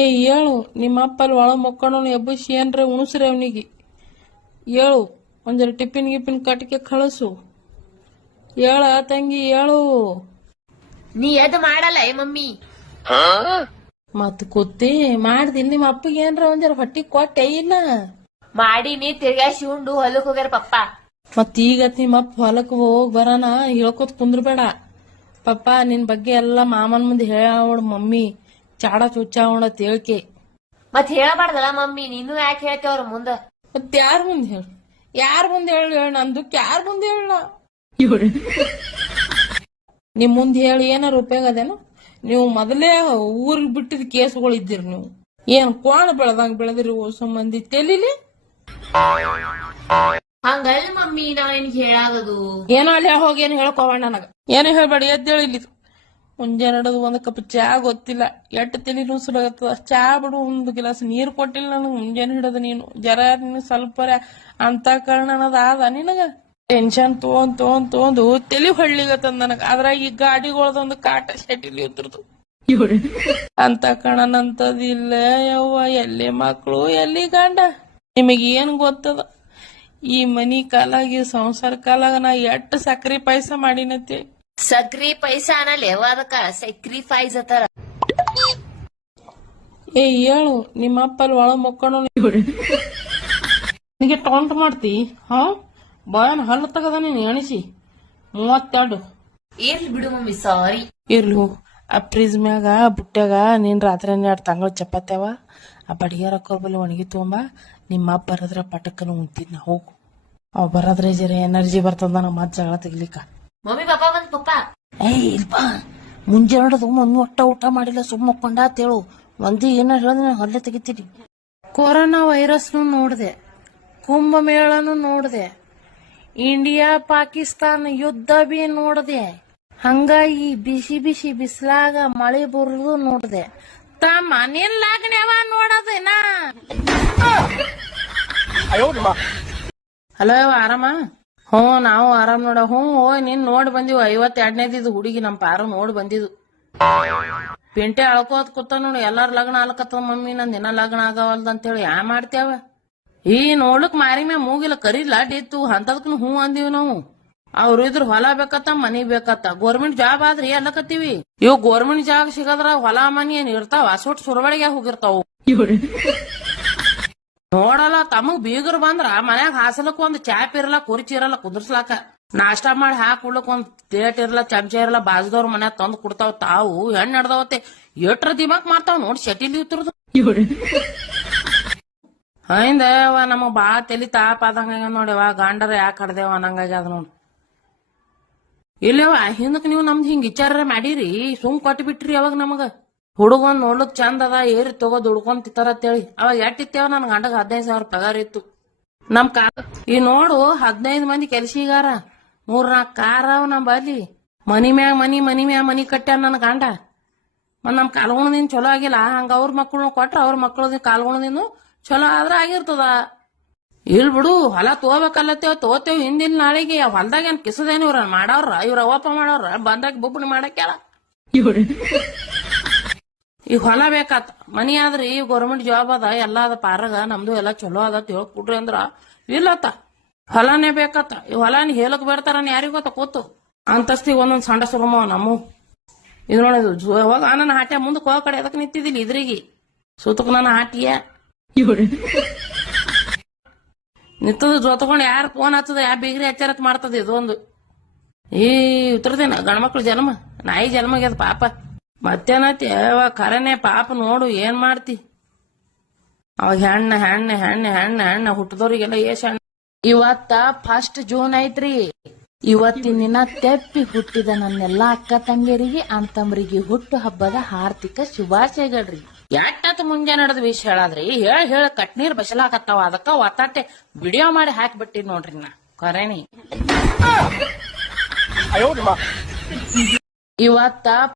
ಏ ಹೇಳು ನಿಮ್ಮ ಅಪ್ಪಲ್ಲಿ ಒಳ ಮಕ್ಕಳು ಎಬ್ಬಿಸಿ ಏನ್ರ ಉಣಸ್ರಿ ಅವನಿಗೆ. ಹೇಳು ಒಂದರ ಟಿಫಿನ್ ಗಿಫಿನ್ ಕಟ್ಟಿಗೆ ಕಳಿಸು. ಹೇಳ ತಂಗಿ ಹೇಳು ನೀ ಎದ್ದು ಮಾಡಲ್ಲ ಏ ಮಮ್ಮಿ. ಮತ್ ಕೂತಿ ಮಾಡ್ದಿ ನಿಮ್ಮ ಅಪ್ಪಗೆ ಏನ್ರ ಒಂದರ ಹೊಟ್ಟಿ ಕೊಟ್ಟೆ ಇಲ್ಲ ಮಾಡಿ ನೀ ತಿರ್ಗಾ ಉಂಡು ಹೊಲಕ್ ಹೋಗ್ಯಾರ ಪಪ್ಪ. ಮತ್ ಈಗ ನಿಮ್ಮ ಅಪ್ಪ ಹೊಲಕ್ ಹೋಗ್ ಬರಾನ ಹೇಳ್ಕೊತ್ ಕುಂದ್ರಬೇಡ. ಪಪ್ಪ ನಿನ್ ಬಗ್ಗೆ ಎಲ್ಲ ಮಾಮನ್ ಮುಂದೆ ಹೇಳ ಮಮ್ಮಿ. ಚಾಡ ಚುಚ್ಚಾವಣ ತಿಳ್ಕೆ. ಮತ್ ಹೇಳಬಾರ್ದಲ್ಲ ಮಮ್ಮಿ ನೀನು ಯಾಕೆ ಹೇಳ್ತೇವ್ರ ಮುಂದ? ಮತ್ ಯಾರ ಮುಂದೆ ಹೇಳು? ಯಾರ ಮುಂದೆ ಹೇಳು ಹೇಳ ನಂದು ಯಾರ ಮುಂದೆ ಹೇಳ? ನಿಮ್ ಮುಂದೆ ಹೇಳಿ ಏನಾರ ಉಪಯೋಗ ಅದೇನು? ನೀವು ಮೊದಲೇ ಊರಿಗೆ ಬಿಟ್ಟಿದ ಕೇಸ್ಗಳು ಇದ್ದೀರಿ ನೀವು. ಏನ್ ಕೋಣ ಬೆಳೆದಂಗ್ ಬೆಳೆದಿರಿ ಹೊಸ ಮಂದಿ ತೆಲಿಲಿ? ಹಂಗಲ್ಲ ಮಮ್ಮಿ ನಾವ್ ನಿನ್ಗೆ ಹೇಳಾಗದು. ಏನೋ ಅಲ್ಲಿ ಹೋಗಿ ಏನ್ ಹೇಳ್ಕೋಬೇಡ ನನಗ. ಏನೋ ಹೇಳ್ಬೇಡಿ ಎದ್ದೇಳಿ ಇಲ್ಲಿ ಮುಂಜಾನೆ ಹಿಡಿದು ಒಂದು ಕಪ್ ಚಾ ಗೊತ್ತಿಲ್ಲ. ಎಟ್ಟು ತಲೆ ನುಸುಲಾಗತ್ತದ ಚಾ ಬಿಡು, ಒಂದು ಗಿಲಾಸ್ ನೀರು ಕೊಟ್ಟಿಲ್ಲ ನನಗೆ ಮುಂಜಾನೆ ಹಿಡಿದು ನೀನು. ಜರ ನೀನು ಸ್ವಲ್ಪ ಅಂತ ಕಾರಣ ಅನ್ನೋದು ಆದ ನಿನಗ? ಟೆನ್ಷನ್ ತೊಗೊಂಡ್ ತೊಗೊಂಡ್, ತೊಗೊಂಡು ತಲೆ ಹೊಳ್ಳಿಗತ್ತದ ನನಗ. ಅದ್ರಾಗ ಈ ಗಾಡಿಗಳದೊಂದು ಕಾಟ ಶೆಟ್ಟಿಲಿ ಇದ್ರದು. ಅಂತ ಕಣನಂತದಿಲ್ಲ ಯವ್ವ. ಎಲ್ಲಿ ಮಕ್ಕಳು ಎಲ್ಲಿ ಗಂಡ? ನಿಮಗೆ ಏನ್ ಗೊತ್ತದ? ಈ ಮನಿ ಕಾಲಾಗಿ ಸಂಸಾರ ಕಾಲಾಗ ನಾ ಎಟ್ಟು ಸಕ್ರಿ ಪಾಯಸ ಮಾಡಿನತ್ತೆ ಸಕ್ರಿ ಪೈಸಾ ಅನ್ನಲ್ಲ ಯಾವ ಅದಕ್ಕ ಸಕ್ರಿಫೈಸ್ ಅತ್ತಾರ ಏ ಹೇಳು ನಿಮ್ಮ ಅಪ್ಪ ಅಲ್ಲಿ ಒಳ ಮಕ್ಕಳು ನಿನಗೆ ಟೌಂಟ್ ಮಾಡ್ತಿ ಹಾ? ಬಾಯನ್ ಹಲ್ಲು ತಗದ ನೀನು ಎಣಿಸಿ. ಮೂವತ್ತೆರಡು. ಇರ್ಲಿ ಬಿಡು ಮಮ್ಮಿ ಸಾರಿ. ಇರ್ಲು ಹೋಗು. ಆ ಫ್ರಿಜ್ ಮ್ಯಾಗ ಬುಟ್ಟ್ಯಾಗ ನೀನ್ ರಾತ್ರಿ ಎರಡು ತಂಗಳು ಚಪಾತ್ಯವ ಆ ಬಡಿಗೆ ರೊಕ್ಕ ಬಲ್ಲಿ ಒಣಗಿ ತೊಗೊಂಬ. ನಿಮ್ಮ ಅಪ್ಪ ಬರದ್ರ ಪಟಕ್ಕನ ಉಂತಿದ್ ನಾ ಹೋಗು. ಅವ್ ಬರದ್ರೆ ಜರ ಎನರ್ಜಿ ಬರ್ತದ ನಮ್ಮ ಮತ್ತೆ ಜಗಳ ತೆಗಿಲಿಕ್ಕ. ಮಮ್ಮಿ ಪಾಪ ಬಂದ್ ಪಪ್ಪ. ಏಯ್ ಇಲ್ಪ ಮುಂಜಾನೆ ಮಮ್ಮಿ ಒಟ್ಟ ಊಟ ಮಾಡಿಲ್ಲ ಸುಮ್ಮ ಮಕ್ಕೊಂಡ ಅಂತೇಳು. ಮಂದಿ ಏನ ಹೇಳಿದ್ರೆ ಹೊರಲೆ ತೆಗಿತೀರಿ ಕೊರೋನಾ ವೈರಸ್ನು ನೋಡಿದೆ. ಕುಂಭಮೇಳನು ನೋಡಿದೆ. ಇಂಡಿಯಾ ಪಾಕಿಸ್ತಾನ ಯುದ್ಧ ಬಿ ನೋಡಿದೆ. ಈ ಬಿಸಿ ಬಿಸಿ ಬಿಸಿಲಾಗ ಮಳೆ ಬರುದು ನೋಡಿದೆ. ತಾ ಮನೇಲ್ ಲಾಗಣ್ಯವ ನೋಡೋದೇನಾ ಹಲೋ ಆರಾಮ? ಹ್ಞೂ, ನಾವು ಆರಾಮ್ ನೋಡ. ಹ್ಞೂ ನೀನ್ ನೋಡಿ ಬಂದಿವು. ಐವತ್ತೆರಡನೇದಿದ್ದು ಹುಡುಗಿ ನಮ್ಮ ಪಾರು ನೋಡಿ ಬಂದಿದ್ದು ಪಿಂಟೆ ಅಳ್ಕೋತ್ ಕೂತ ನೋಡಿ. ಎಲ್ಲಾರ ಲಗ್ನ ಆಲಕತ್ತದ ಮಮ್ಮಿ ನನ್ ದಿನ ಲಗ್ನ ಆಗವಲ್ದ ಅಂತೇಳಿ ಯಾ ಮಾಡ್ತೇವ ಈ ನೋಡ್ಲಕ್ ಮಾರಿ ಮ್ಯಾ ಮೂಗಿಲ್ಲ ಕರಿಲ್ಲ ಇತ್ತು. ಅಂತದಕ್ನು ಹ್ಞೂ ಅಂದಿವಿ ನಾವು. ಅವ್ರು ಇದ್ರ ಹೊಲ ಬೇಕತ್ತ, ಮನಿ ಬೇಕತ್ತ. ಗೋರ್ಮೆಂಟ್ ಜಾಬ್ ಆದ್ರಿ ಎಲ್ಲಕತ್ತೀವಿ. ಇವ್ ಗೋರ್ಮೆಂಟ್ ಜಾಬ್ ಸಿಗದ್ರ ಹೊಲ, ಮನಿ ಏನ್ ಇರ್ತಾವ? ಸುಟ್ ಸುರವಳಿಗೆ ಹೋಗಿರ್ತಾವು. ನೋಡಲ್ಲ, ತಮಗ್ ಬೀಗರ್ ಬಂದ್ರ ಮನ್ಯಾಗ ಹಾಸಲಕ್ ಒಂದ್ ಚಾಪ್ ಇರಲ್ಲ, ಕುರ್ಚಿ ಇರಲ್ಲ ಕುದರ್ಸ್ಲಾಕ ನಾಷ್ಟಾ ಮಾಡಿ ಹಾಕ್ ಉಳ್ಲಕ್ ಒಂದ್ ಪ್ಲೇಟ್ ಇರಲ್ಲ, ಚಮಚ ಇರಲ್ಲ ಬಾಜದವ್ರ ಮನ್ಯಾಗ ತಂದ್ ಕೊಡ್ತಾವ್ ತಾವು ಹೆಣ್ ನಡ್ದವತ್ತೆ. ಎಟ್ರ ದಿಮಾಕ್ ಮಾಡ್ತಾವ್ ನೋಡಿ ಶೆಟಿಲಿ ಉತ್ತರದು ಹೈಂದವ ನಮಗ್ ಬಾಳ ತಲಿ ತಾಪ ಆದಂಗ ನೋಡ್ಯವ ಗಂಡರ ಯಾಕೆ ಕಡ್ದೇವ ಅನ್ನಂಗಾಗ್ಯದ ನೋಡ್. ಇಲ್ಲವ ಹಿಂದಕ್ ನೀವು ನಮ್ದು ಹಿಂಗ್ ವಿಚಾರ ಮಾಡಿರಿ ಸುಮ್ ಕೊಟ್ಟು ಬಿಟ್ರಿ ಅವಾಗ ನಮಗ. ಹುಡುಗನ್ ನೋಡ್ಲಕ್ ಚಂದ ಅದ, ಏರಿ ತಗೋ ತಿತ್ತಾರ ಅಂತೇಳಿ. ಅವಾಗ ಎಟ್ಟಿತ್ತೇವ ನನ್ ಗಂಡಗ ಹದಿನೈದು ಸಾವಿರ ಪಗಾರ ಇತ್ತು. ನಮ್ ಕಾ ಈ ನೋಡು, ಹದಿನೈದು ಮಂದಿ ಕೆಲ್ಸಿಗಾರ. ಮೂರ್ ನಾಲ್ಕು ಕಾರ್ ಅವ ನಮ್ ಬಲ್ಲಿ. ಮನಿ ಮ್ಯಾಗ ಮನಿ ಮನಿ ಮ್ಯಾಗ ಮನಿ ಕಟ್ಟ್ಯಾನ ನನ್ ಗಂಡ. ಮತ್ ನಮ್ ಕಾಲ್ಗುಣದಿಂದ ಚಲೋ ಆಗಿಲ್ಲ. ಹಂಗ ಅವ್ರ ಮಕ್ಕಳನ್ನ ಕೊಟ್ರ ಅವ್ರ ಮಕ್ಕಳದ ಕಾಲ್ಗುಣದಿಂದ ಚಲೋ ಆದ್ರ ಆಗಿರ್ತದ. ಇಲ್ ಬಿಡು, ಹೊಲ ತಗೋಬೇಕಲ್ಲತ್ತೇವ್, ತಗೋತೇವ್ ಹಿಂದಿನ ನಾಳೆಗೆ ಹೊಲ್ದಾಗ ಏನ್ ಕಿಸದೇನು ಇವ್ರ ಮಾಡವ್ರ? ಇವ್ರ ಅವಪ್ಪ ಮಾಡವ್ರ? ಬಂದಾಗ ಬುಬ್ಬಣಿ ಮಾಡಕ್ಯಾರ ಈಗ ಹೊಲ ಬೇಕಾತ. ಮನಿ ಆದ್ರಿ ಈ ಗೌರ್ಮೆಂಟ್ ಜಾಬ್ ಅದ, ಎಲ್ಲ ಅದ, ಪಾರಗ ನಮ್ದು ಎಲ್ಲ ಚಲೋ ಅದ ತಿಳ್ಕೊಡ್ರಿ ಅಂದ್ರ ಇಲ್ಲತ್ತ. ಹೊಲನೇ ಬೇಕತ್ತ. ಈ ಹೊಲನ ಹೇಳಕ್ ಬೇಡ್ತಾರ ಯಾರಿಗ ಗೊತ್ತ? ಕೂತು. ಅಂತಸ್ತಿ ಒಂದೊಂದ್ ಸಂಡ ಸುರಮ ನಮ್ಮ ಇದು ನೋಡೋದು ಹೋಗ ನನ್ನ ಹಾಟ್ಯ ಮುಂದಕ್ಕೆ ಕೋ ಕಡೆ ಅದಕ್ಕೆ ನಿಂತಿದ್ದಿಲ್ಲ ಇದ್ರಿಗೆ. ಸುತ್ತಕ್ ನನ್ನ ಹಾಟಿಯ. ನಿಂತದ ಜೊತಕೊಂಡು ಯಾರು ಫೋನ್ ಹಚ್ಚದ ಯಾ ಬಿಗ್ರಿ ಹಚ್ಚಾರತ್ ಮಾಡ್ತದ ಇದೊಂದು. ಈ ಉತ್ತರದೇನ ಗಂಡ್ಮಕ್ಳು ಜನ್ಮ. ನಾಯಿ ಜನ್ಮ ಆಗ್ಯದ ಪಾಪ. ಮತ್ತೇನತಿ ಅವ ಕರನೆ ಪಾಪ ನೋಡು ಏನ್ ಮಾಡ್ತಿ? ಅವಾಗ ಹೆಣ್ಣ ಹೆಣ್ಣ ಹೆಣ್ಣ ಹೆಣ್ಣ ಹೆಣ್ಣ ಹುಟ್ಟದವ್ರಿಗೆಲ್ಲ ಏಸ್ ಹೆಣ್ಣ ಇವತ್ತ ಫಸ್ಟ್ ಜೂನ್ ಐತ್ರಿ. ಇವತ್ತಿನ ದಿನ ತೆಪ್ಪಿ ಹುಟ್ಟಿದ ನನ್ನೆಲ್ಲಾ ಅಕ್ಕ ತಂಗಿಯರಿಗೆ ಅಣ್ತಂಬರಿಗೆ ಹುಟ್ಟು ಹಬ್ಬದ ಹಾರ್ದಿಕ ಶುಭಾಶಯಗಳ್ರಿ. ಎಟ್ಟತ್ ಮುಂಜಾನೆ ನಡೆದ ವಿಷಯ ಹೇಳಾದ್ರಿ? ಹೇಳ ಹೇಳ ಕಟ್ನೀರ್ ಬಸಲಾಕತ್ತಾವ. ಅದಕ್ಕ ಒತ್ತಾಟೆ ವಿಡಿಯೋ ಮಾಡಿ ಹಾಕ್ಬಿಟ್ಟಿ ನೋಡ್ರಿ ನಾ. ಕರೇನಿ. ಇವತ್ತ